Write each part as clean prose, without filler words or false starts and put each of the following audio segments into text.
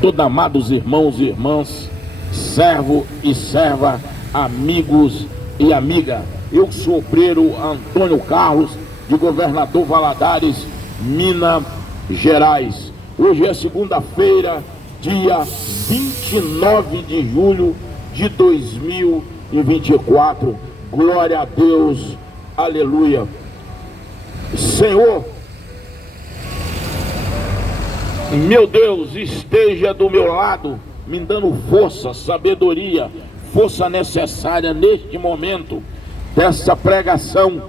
todos amados irmãos e irmãs, servo e serva, amigos e amiga. Eu sou obreiro Antônio Carlos, de Governador Valadares, Minas Gerais. Hoje é segunda-feira, dia 29 de julho de 2024. Glória a Deus, aleluia. Senhor, meu Deus, esteja do meu lado, me dando força, sabedoria, força necessária neste momento dessa pregação,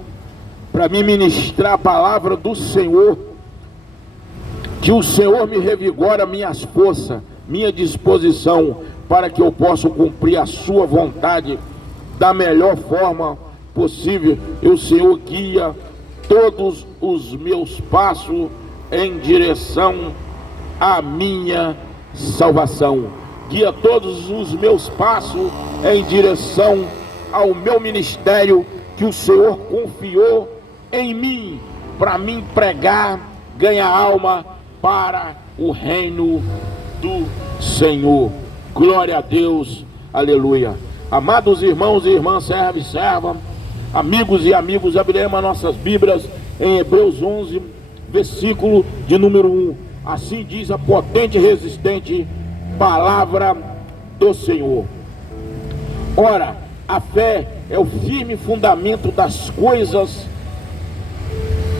para me ministrar a palavra do Senhor. Que o Senhor me revigora minhas forças, minha disposição, para que eu possa cumprir a sua vontade da melhor forma possível. E o Senhor guia todos os meus passos em direção à minha salvação. Guia todos os meus passos em direção ao meu ministério que o Senhor confiou em mim, para mim pregar, ganhar alma para o reino do Senhor. Glória a Deus, aleluia. Amados irmãos e irmãs, servo e serva, amigos e amigos, abriremos nossas Bíblias em Hebreus 11, versículo de número 1. Assim diz a potente e resistente palavra do Senhor. Ora, a fé é o firme fundamento das coisas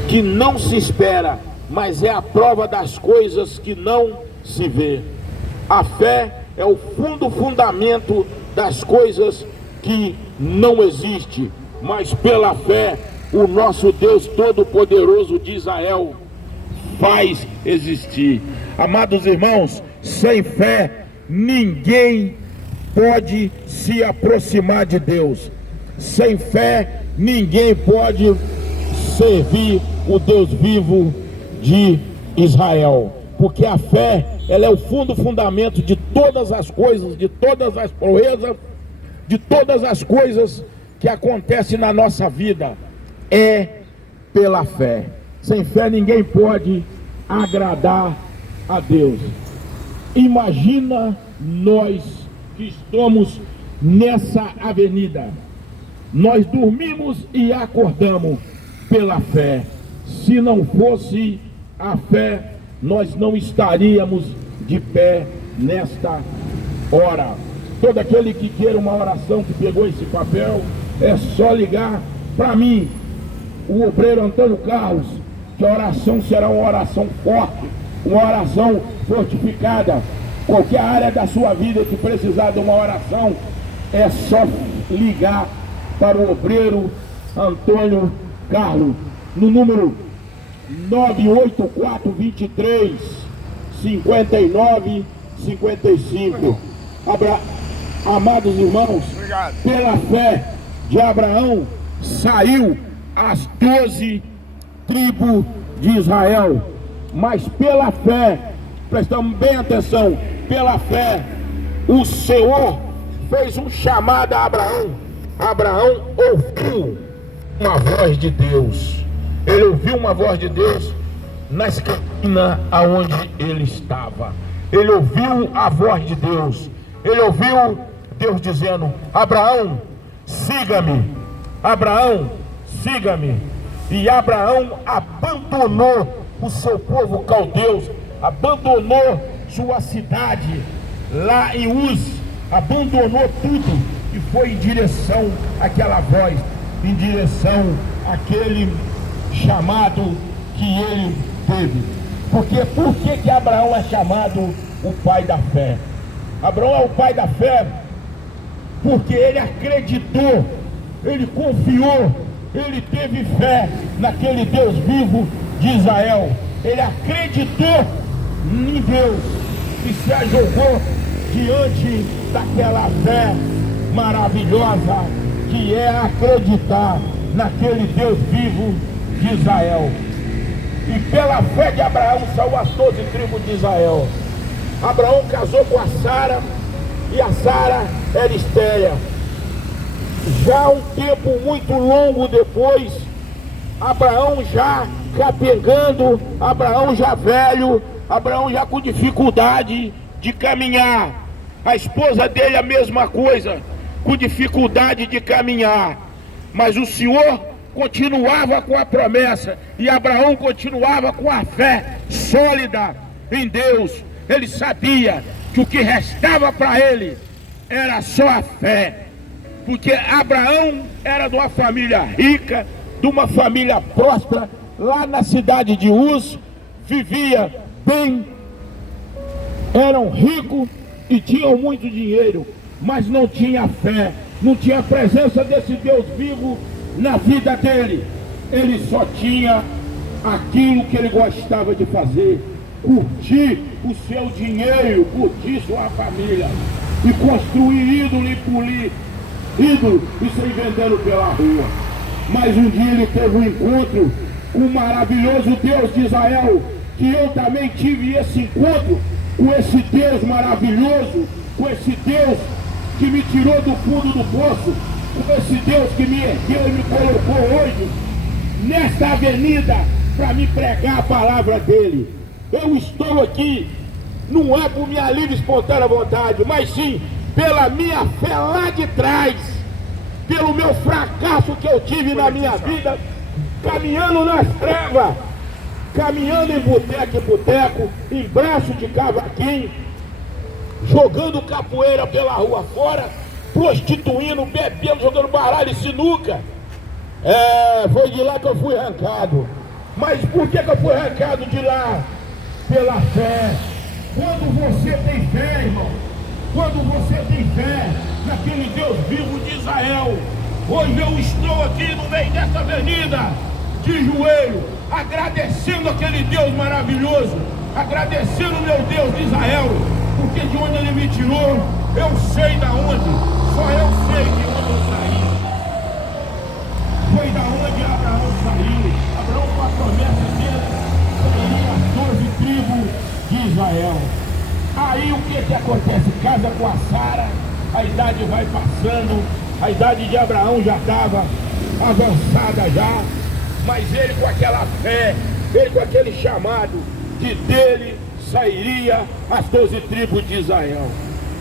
que não se espera, mas é a prova das coisas que não se vê. A fé é o fundamento das coisas que não existem, mas pela fé o nosso Deus Todo-Poderoso de Israel faz existir. Amados irmãos, sem fé ninguém pode se aproximar de Deus. Sem fé ninguém pode servir o Deus vivo de Israel, porque a fé, ela é o fundamento de todas as coisas, de todas as proezas, de todas as coisas que acontecem na nossa vida, é pela fé. Sem fé ninguém pode agradar a Deus. Imagina nós que estamos nessa avenida, nós dormimos e acordamos pela fé. Se não fosse a fé, nós não estaríamos de pé nesta hora. Todo aquele que queira uma oração, que pegou esse papel, é só ligar para mim, o obreiro Antônio Carlos, que a oração será uma oração forte, uma oração fortificada. Qualquer área da sua vida que precisar de uma oração, é só ligar para o obreiro Antônio Carlos, no número 984-23-59-55. Amados irmãos, pela fé de Abraão saiu as 12 tribos de Israel, mas pela fé, prestamos bem atenção, pela fé o Senhor fez um chamado a Abraão. Abraão ouviu uma voz de Deus. Ele ouviu uma voz de Deus na esquina aonde ele estava. Ele ouviu a voz de Deus. Ele ouviu Deus dizendo: Abraão, siga-me. Abraão, siga-me. E Abraão abandonou o seu povo caldeus, abandonou sua cidade lá em Uz, abandonou tudo e foi em direção àquela voz, em direção àquele chamado que ele teve. Porque por que Abraão é chamado o pai da fé? Abraão é o pai da fé porque ele acreditou, ele confiou, ele teve fé naquele Deus vivo de Israel. Ele acreditou em Deus e se ajogou diante daquela fé maravilhosa que é acreditar naquele Deus vivo de Israel. E pela fé de Abraão saiu as 12 tribos de Israel. Abraão casou com a Sara, e a Sara era estéril. Já um tempo muito longo depois, Abraão já capengando, Abraão já velho, Abraão já com dificuldade de caminhar. A esposa dele a mesma coisa, com dificuldade de caminhar. Mas o Senhor continuava com a promessa, e Abraão continuava com a fé sólida em Deus. Ele sabia que o que restava para ele era só a fé, porque Abraão era de uma família rica, de uma família próspera, lá na cidade de Uz, vivia bem, eram ricos e tinham muito dinheiro, mas não tinha fé, não tinha a presença desse Deus vivo na vida dele. Ele só tinha aquilo que ele gostava de fazer: curtir o seu dinheiro, curtir sua família, e construir ídolo e polir ídolo e sair vendendo pela rua. Mas um dia ele teve um encontro com o maravilhoso Deus de Israel, que eu também tive esse encontro com esse Deus maravilhoso, com esse Deus que me tirou do fundo do poço, com esse Deus que me ergueu e me colocou hoje nesta avenida para me pregar a palavra dele. Eu estou aqui, não é por minha livre e espontânea vontade, mas sim pela minha fé lá de trás, pelo meu fracasso que eu tive na minha vida, caminhando nas trevas, caminhando em boteco em boteco, em braço de cavaquinho, jogando capoeira pela rua fora, prostituindo, bebendo, jogando baralho e sinuca. Foi de lá que eu fui arrancado. Mas por que eu fui arrancado de lá? Pela fé. Quando você tem fé, irmão, quando você tem fé naquele Deus vivo de Israel, hoje eu estou aqui no meio dessa avenida, de joelho, agradecendo aquele Deus maravilhoso, agradecendo o meu Deus de Israel, porque de onde ele me tirou, eu sei da onde, só eu sei de onde eu saí. Foi da onde Abraão saiu. Abraão, com a promessa dele, seria as 12 tribos de Israel. Aí o que acontece? Casa com a Sara, a idade vai passando, a idade de Abraão já estava avançada já, mas ele com aquela fé, ele com aquele chamado, de dele sairia as 12 tribos de Israel.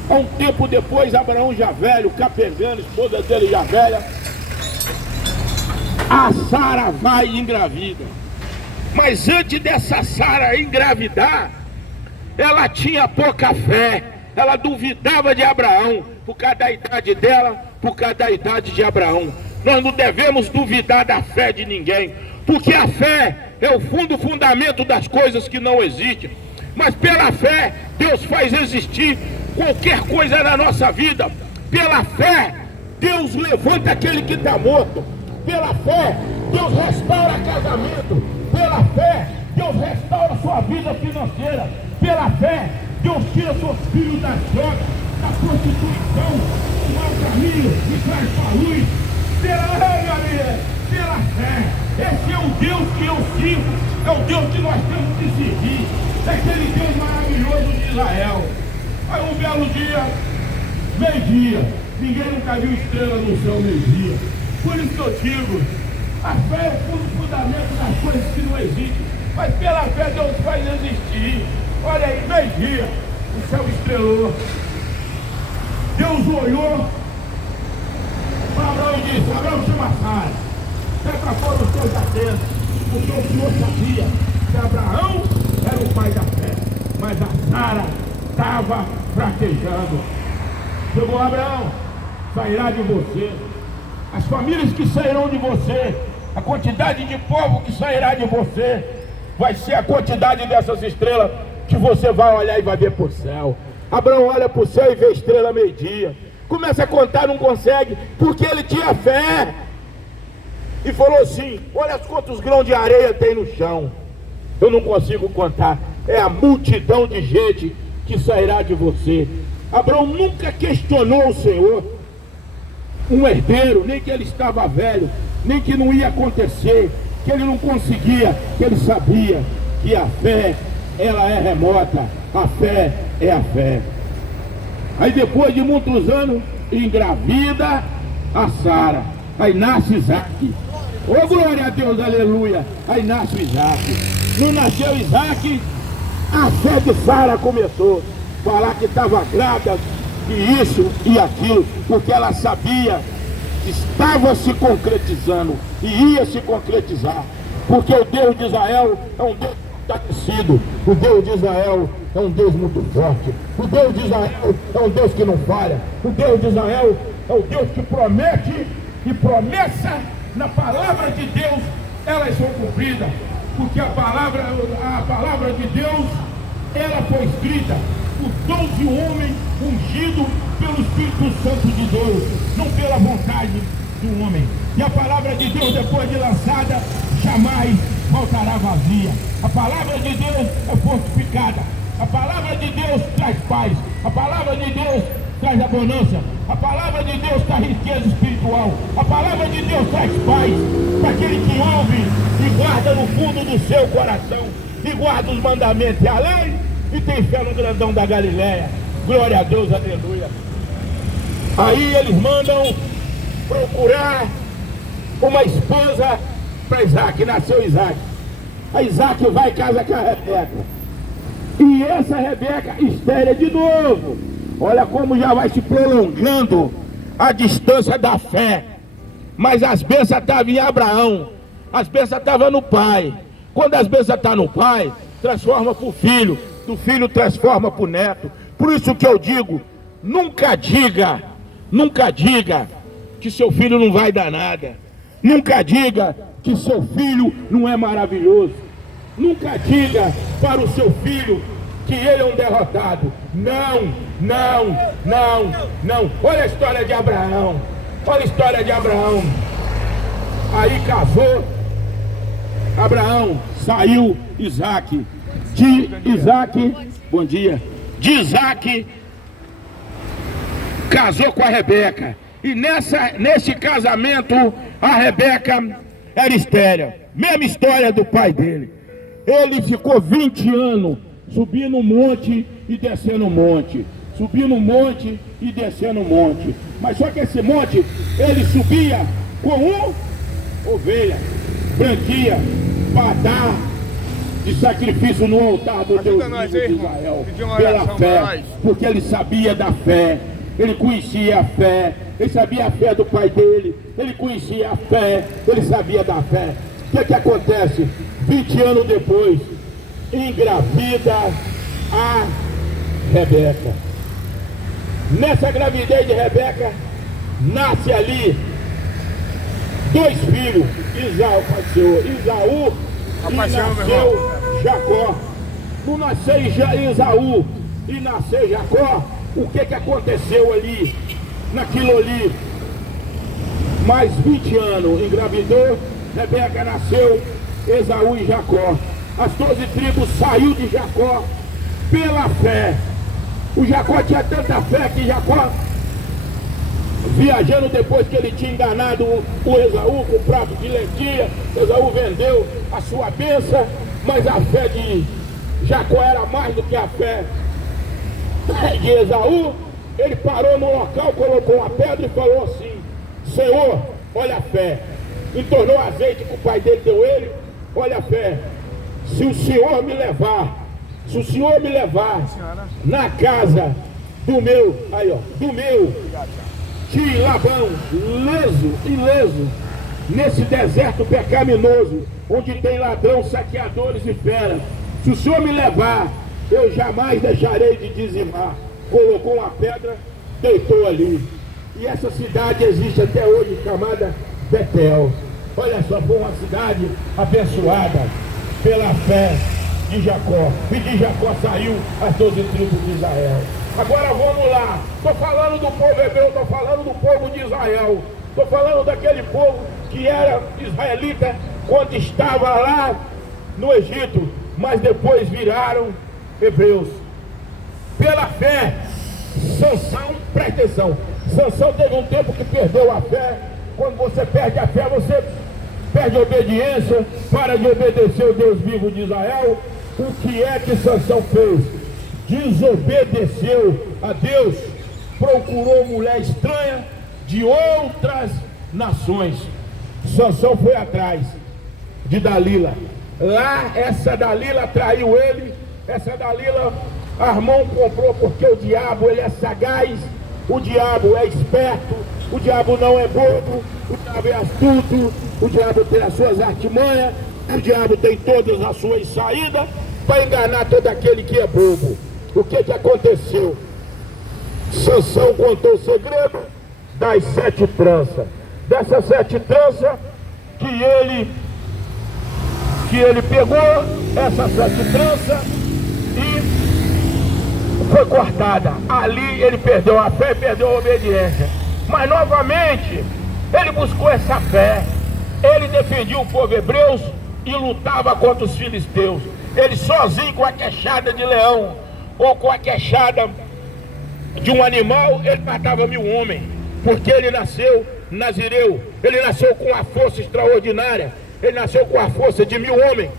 Há um tempo depois, Abraão já velho, capengando, esposa dele já velha, a Sara vai e engravida. Mas antes dessa Sara engravidar, ela tinha pouca fé, ela duvidava de Abraão, por causa da idade dela, por causa da idade de Abraão. Nós não devemos duvidar da fé de ninguém, porque a fé é o fundamento das coisas que não existem. Mas pela fé, Deus faz existir qualquer coisa na nossa vida. Pela fé, Deus levanta aquele que está morto. Pela fé, Deus restaura casamento. Pela fé, Deus restaura sua vida financeira. Pela fé, Deus tira seus filhos das drogas, da prostituição, do mau caminho e traz para a luz. Pela fé, esse é o Deus que eu sirvo, é o Deus que nós temos que seguir, é aquele Deus maravilhoso de Israel. Aí um belo dia, meio-dia, ninguém nunca viu estrela no céu meio-dia. Por isso que eu digo, a fé é o fundamento das coisas que não existem, mas pela fé Deus faz existir. Olha aí, meio-dia, o céu estrelou. Deus olhou para Abraão e disse: Abraão, chama a Sara, pega para fora os teus atentos, porque o Senhor sabia que Abraão era o pai da fé, mas a Sara estava fraquejando. Chegou Abraão, sairá de você, as famílias que sairão de você, a quantidade de povo que sairá de você, vai ser a quantidade dessas estrelas que você vai olhar e vai ver para o céu. Abraão olha para o céu e vê a estrela meio-dia. Começa a contar, não consegue, porque ele tinha fé. E falou assim: olha quantos grãos de areia tem no chão. Eu não consigo contar. É a multidão de gente que sairá de você. Abraão nunca questionou o Senhor, um herdeiro, nem que ele estava velho, nem que não ia acontecer, que ele não conseguia, que ele sabia que a fé, ela é remota, a fé é a fé. Aí depois de muitos anos, engravida a Sara, aí nasce Isaac. Ô glória a Deus, aleluia. Aí nasce Isaac. Não nasceu Isaac, a fé de Sara começou. falar que estava grávida, e isso e aquilo, porque ela sabia que estava se concretizando e ia se concretizar, porque o Deus de Israel é um Deus fortalecido, o Deus de Israel é um Deus muito forte, o Deus de Israel é um Deus que não falha, o Deus de Israel é o Deus que promete, e promessa na palavra de Deus elas são cumpridas, porque a palavra de Deus ela foi escrita por 12 homens ungidos pelo Espírito Santo de Deus, não pela vontade do homem. E a palavra de Deus, depois de lançada, jamais voltará vazia. A palavra de Deus é fortificada. A palavra de Deus traz paz. A palavra de Deus traz abundância. A palavra de Deus traz riqueza espiritual. A palavra de Deus traz paz para aquele que ouve e guarda no fundo do seu coração e guarda os mandamentos e a lei e tem fé no grandão da Galileia. Glória a Deus, aleluia. Aí eles mandam procurar uma esposa para Isaac. Nasceu Isaac. A Isaac vai e casa com a Rebeca. E essa Rebeca estéril de novo. Olha como já vai se prolongando a distância da fé. Mas as bênçãos estavam em Abraão. As bênçãos estavam no pai. Quando as bênçãos estão no pai, transforma para o filho. Do filho transforma para o neto. Por isso que eu digo, nunca diga que seu filho não vai dar nada. Nunca diga que seu filho não é maravilhoso. Nunca diga para o seu filho que ele é um derrotado. Não. Olha a história de Abraão. Olha a história de Abraão. Aí casou Abraão, saiu Isaac. De Isaac, bom dia. De Isaac casou com a Rebeca. E nesse casamento a Rebeca era estéril. Mesma história do pai dele. Ele ficou 20 anos subindo um monte e descendo um monte. Subindo um monte e descendo um monte. Mas só que esse monte ele subia com uma ovelha branquia para dar de sacrifício no altar do Deus vivo de Israel, pela fé, porque ele sabia da fé, ele conhecia a fé, ele sabia a fé do pai dele, ele conhecia a fé, ele sabia da fé. O que acontece? 20 anos depois, engravida a Rebeca. Nessa gravidez de Rebeca, nasce ali 2 filhos, Isaú e nasceu Jacó. Não nasceu Isaú e nasceu Jacó. O que aconteceu ali, naquilo ali? Mais 20 anos, engravidou, Rebeca nasceu Esaú e Jacó. As 12 tribos saiu de Jacó pela fé. O Jacó tinha tanta fé que Jacó, viajando depois que ele tinha enganado o Esaú com um prato de lentilha, Esaú vendeu a sua bênção, mas a fé de Jacó era mais do que a fé de Esaú. Ele parou no local, colocou uma pedra e falou assim: Senhor, olha a fé. Entornou azeite que o pai dele deu ele, olha a fé. Se o Senhor me levar na casa do meu tio Labão, ileso, nesse deserto pecaminoso, onde tem ladrão, saqueadores e feras, se o Senhor me levar, eu jamais deixarei de dizimar. Colocou uma pedra, deitou ali. E essa cidade existe até hoje, chamada Betel. Olha só, foi uma cidade abençoada pela fé de Jacó. E de Jacó saiu as 12 tribos de Israel. Agora vamos lá. Estou falando do povo hebreu, estou falando do povo de Israel. Estou falando daquele povo que era israelita quando estava lá no Egito, mas depois viraram hebreus. Pela fé, Sansão, presta atenção, Sansão teve um tempo que perdeu a fé. Quando você perde a fé, você perde a obediência, para de obedecer o Deus vivo de Israel. O que é que Sansão fez? Desobedeceu a Deus, procurou mulher estranha de outras nações. Sansão foi atrás de Dalila. Lá essa Dalila traiu ele, essa Dalila Armão comprou porque o diabo ele é sagaz, o diabo é esperto, o diabo não é bobo, o diabo é astuto, o diabo tem as suas artimanhas, o diabo tem todas as suas saídas para enganar todo aquele que é bobo. O que aconteceu? Sansão contou o segredo das 7 tranças. Dessas 7 tranças que ele pegou, essas 7 tranças, e foi cortada. Ali ele perdeu a fé e perdeu a obediência. Mas novamente ele buscou essa fé. Ele defendia o povo hebreu e lutava contra os filisteus. Ele sozinho, com a queixada de leão ou com a queixada de um animal, ele matava 1000 homens, porque ele nasceu nazireu, ele nasceu com a força extraordinária, ele nasceu com a força de 1000 homens.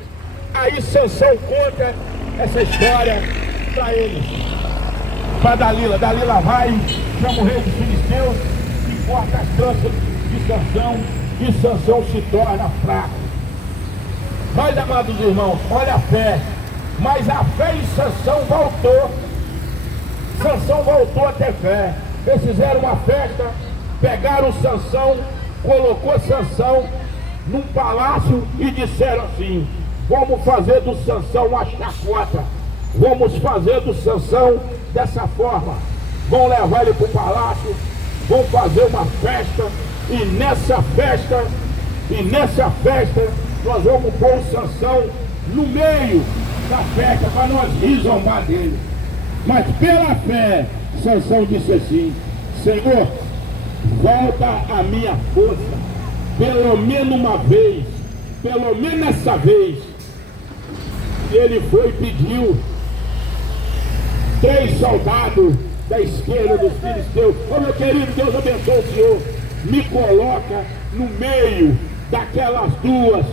Aí Sansão conta essa história para eles, para Dalila. Dalila vai, chama o rei dos filisteus e corta as tranças de Sansão, e Sansão se torna fraco. Mas, amados irmãos, olha a fé. Mas a fé em Sansão voltou. Sansão voltou a ter fé. Eles fizeram uma festa, pegaram Sansão, colocou Sansão num palácio e disseram assim: vamos fazer do Sansão uma chacota, vamos fazer do Sansão dessa forma, vão levar ele para o palácio, vão fazer uma festa, e nessa festa nós vamos pôr o Sansão no meio da festa para nós zombar dele. Mas pela fé, Sansão disse assim: Senhor, volta a minha força, pelo menos uma vez, pelo menos essa vez. E ele foi e pediu 3 soldados da esquerda dos filisteus: ô meu querido, Deus abençoe o senhor, me coloca no meio daquelas 2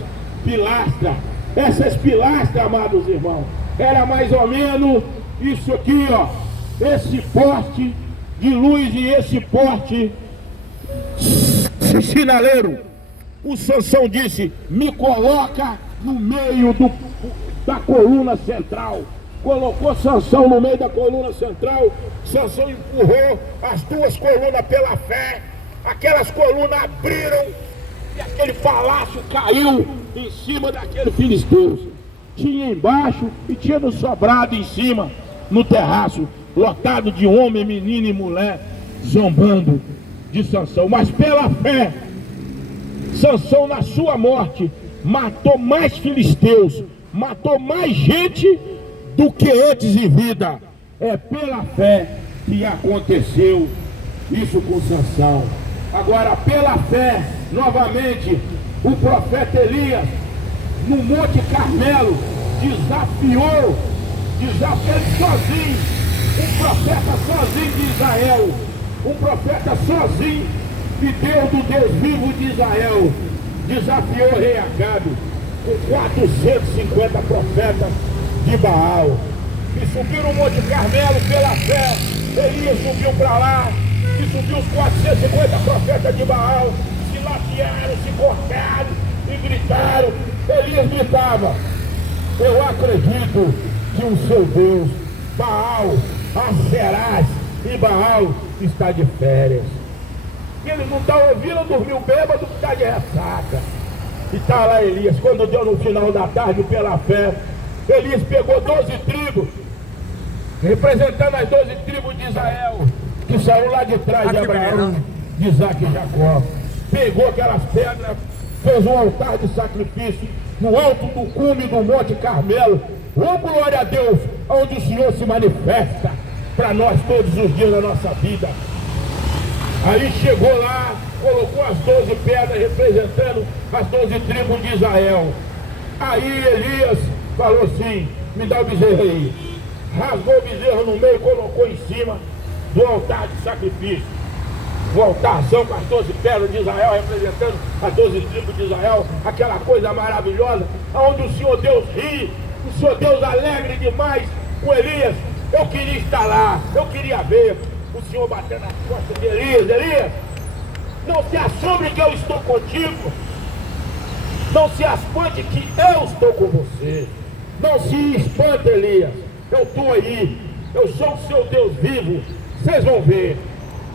pilastras. Essas pilastras, amados irmãos, era mais ou menos isso aqui, ó, esse poste de luz e esse poste sinaleiro. O Sansão disse: me coloca no meio da coluna central. Colocou Sansão no meio da coluna central. Sansão empurrou as 2 colunas pela fé. Aquelas colunas abriram e aquele palácio caiu em cima daquele filisteu. Tinha embaixo e tinha no sobrado em cima, no terraço, lotado de homem, menino e mulher, zombando de Sansão. Mas pela fé, Sansão, na sua morte, matou mais filisteus, matou mais gente do que antes em vida. É pela fé que aconteceu isso com Sansão. Agora, pela fé, novamente, o profeta Elias, no Monte Carmelo, desafiou ele sozinho, um profeta sozinho de Israel, um profeta sozinho de Deus, do Deus vivo de Israel, desafiou o rei Acabe com 450 profetas de Baal, e subiram o Monte Carmelo pela fé. Elias subiu para lá, e subiu os 450 profetas de Baal, se latearam, se cortaram e gritaram. Elias gritava: eu acredito que o seu Deus, Baal, Aserás e Baal, está de férias. Ele não está ouvindo, dormiu bêbado, está de ressaca. E está lá Elias. Quando deu no final da tarde, pela fé, Elias pegou 12 tribos, representando as 12 tribos de Israel, que saiu lá de trás de Abraão, de Isaac e Jacó. Pegou aquelas pedras, fez um altar de sacrifício no alto do cume do Monte Carmelo. Oh, glória a Deus, onde o Senhor se manifesta para nós todos os dias da nossa vida. Aí chegou lá, colocou as 12 pedras representando as 12 tribos de Israel. Aí Elias falou assim: me dá o bezerro aí. Rasgou o bezerro no meio e colocou em cima do altar de sacrifício. O altarzão com as 12 pedras de Israel, representando as 12 tribos de Israel, aquela coisa maravilhosa, onde o Senhor Deus ri, o Senhor Deus alegre demais com Elias. Eu queria estar lá, eu queria ver o Senhor batendo nas costas de Elias: Elias, não se assombre que eu estou contigo, não se espante que eu estou com você, não se espante, Elias, eu estou aí, eu sou o seu Deus vivo. Vocês vão ver.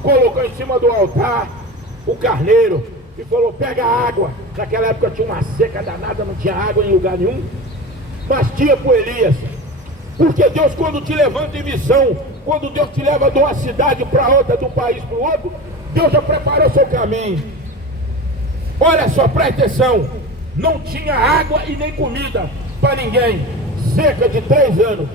Colocou em cima do altar o carneiro e falou: pega água. Naquela época tinha uma seca danada, não tinha água em lugar nenhum, mas tinha para Elias. Porque Deus, quando te levanta em missão, quando Deus te leva de uma cidade para outra, de um país para o outro, Deus já preparou seu caminho. Olha só, presta atenção. Não tinha água e nem comida para ninguém, cerca de 3 anos.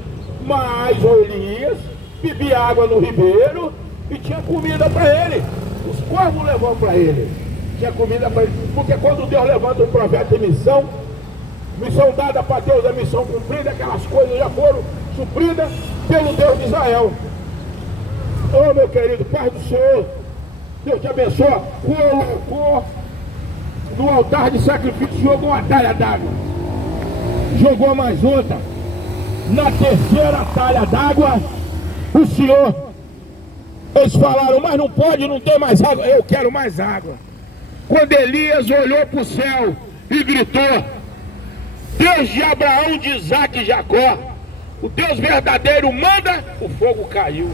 Mas o Elias bebia água no ribeiro e tinha comida para ele. Os corvos levavam para ele, tinha comida para ele. Porque quando Deus levanta um profeta em missão dada para Deus, a missão cumprida, aquelas coisas já foram supridas pelo Deus de Israel. Oh, meu querido, Pai do Senhor, Deus te abençoe. Colocou no altar de sacrifício, jogou uma talha d'água, jogou mais outra. Na terceira talha d'água, o Senhor, eles falaram: mas não pode, não tem mais água. Eu quero mais água. Quando Elias olhou para o céu e gritou: Deus de Abraão, de Isaac e Jacó, o Deus verdadeiro manda, o fogo caiu.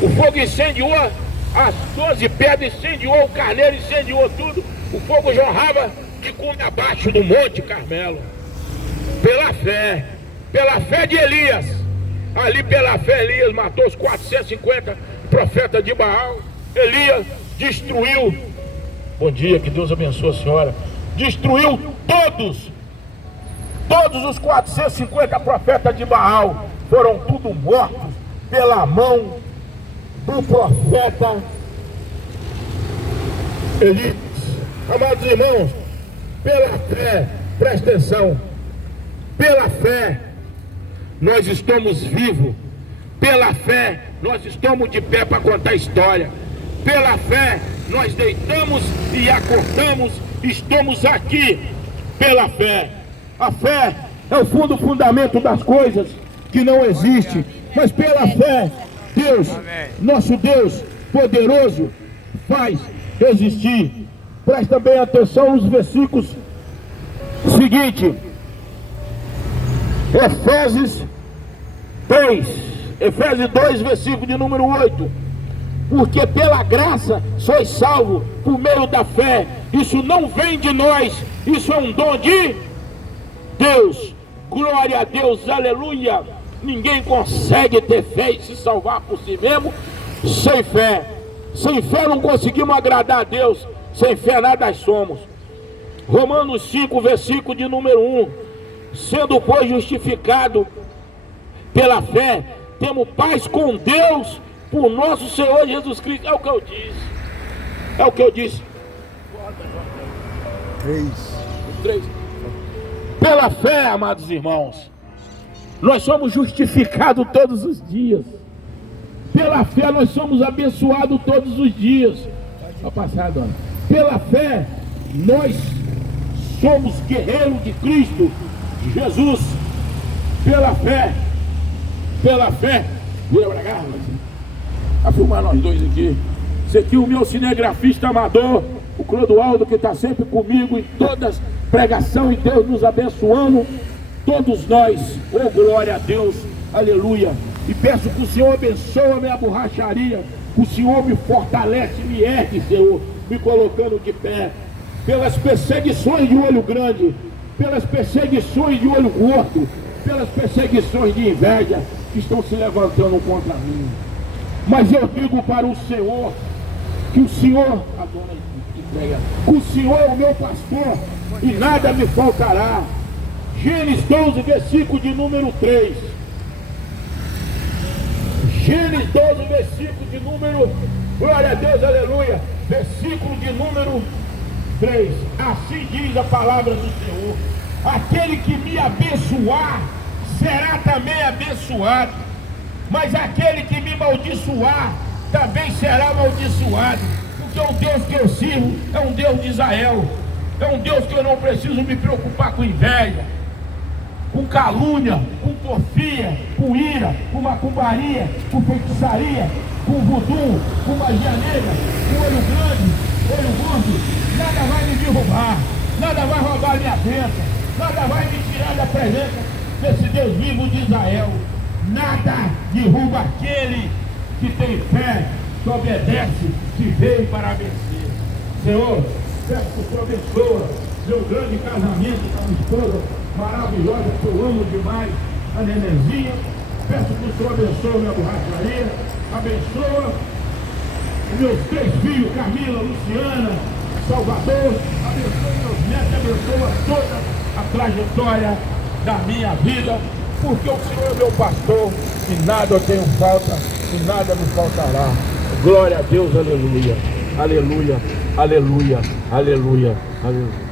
O fogo incendiou as 12 pedras, incendiou o carneiro, incendiou tudo. O fogo jorrava de cume abaixo do Monte Carmelo. Pela fé de Elias. Ali pela fé Elias matou os 450 profetas de Baal. Elias destruiu. Bom dia, que Deus abençoe a senhora. Destruiu todos os 450 profetas de Baal. Foram tudo mortos pela mão do profeta Elias. Amados irmãos, pela fé, presta atenção, pela fé nós estamos vivos, pela fé nós estamos de pé para contar a história, pela fé nós deitamos e acordamos, estamos aqui pela fé. A fé é o fundamento das coisas que não existem, mas pela fé Deus, nosso Deus poderoso, faz existir. Presta bem atenção nos versículos seguintes. Efésios 2, versículo de número 8. Porque pela graça sois salvos por meio da fé. Isso não vem de nós, isso é um dom de Deus. Glória a Deus, aleluia. Ninguém consegue ter fé e se salvar por si mesmo sem fé. Sem fé não conseguimos agradar a Deus. Sem fé nada somos. Romanos 5, versículo de número 1. Sendo, pois, justificado pela fé, temos paz com Deus por nosso Senhor Jesus Cristo. É o que eu disse. É o que eu disse. 3. Pela fé, amados irmãos, nós somos justificados todos os dias. Pela fé nós somos abençoados todos os dias. Vai passar, dona. Pela fé nós somos guerreiros de Cristo Jesus. Pela fé, vira pra cá, vai filmar nós dois aqui. Esse aqui é o meu cinegrafista amador, o Clodoaldo, que está sempre comigo em todas pregação, e Deus nos abençoando, todos nós. Oh, glória a Deus, aleluia. E peço que o Senhor abençoe a minha borracharia, que o Senhor me fortalece, me ergue, Senhor, me colocando de pé, pelas perseguições de olho grande, pelas perseguições de olho gordo, pelas perseguições de inveja que estão se levantando contra mim. Mas eu digo para o Senhor, que o Senhor, a dona entrega, o Senhor é o meu pastor e nada me faltará. Gênesis 12, versículo de número 3. Gênesis 12, versículo de número, glória a Deus, aleluia, versículo de número 3. Assim diz a palavra do Senhor: aquele que me abençoar será também abençoado, mas aquele que me amaldiçoar também será amaldiçoado. Porque o Deus que eu sirvo é um Deus de Israel, é um Deus que eu não preciso me preocupar com inveja, com calúnia, com porfia, com ira, com macumbaria, com feitiçaria, com voodoo, com magia negra, com olho grande, olho gordo. Nada vai me derrubar, nada vai roubar minha bênção, nada vai me tirar da presença desse Deus vivo de Israel. Nada derruba aquele que tem fé, que obedece, que veio para vencer. Senhor, peço que o Senhor abençoa meu grande casamento com a minha esposa maravilhosa, que eu amo demais, a Nenezinha. Peço que o Senhor abençoe minha borracharia, abençoa os meus 3 filhos, Camila, Luciana, Salvador, abençoa meus netos, abençoa toda a trajetória da minha vida, porque o Senhor é meu pastor e nada eu tenho falta e nada me faltará. Glória a Deus, aleluia, aleluia, aleluia, aleluia, aleluia.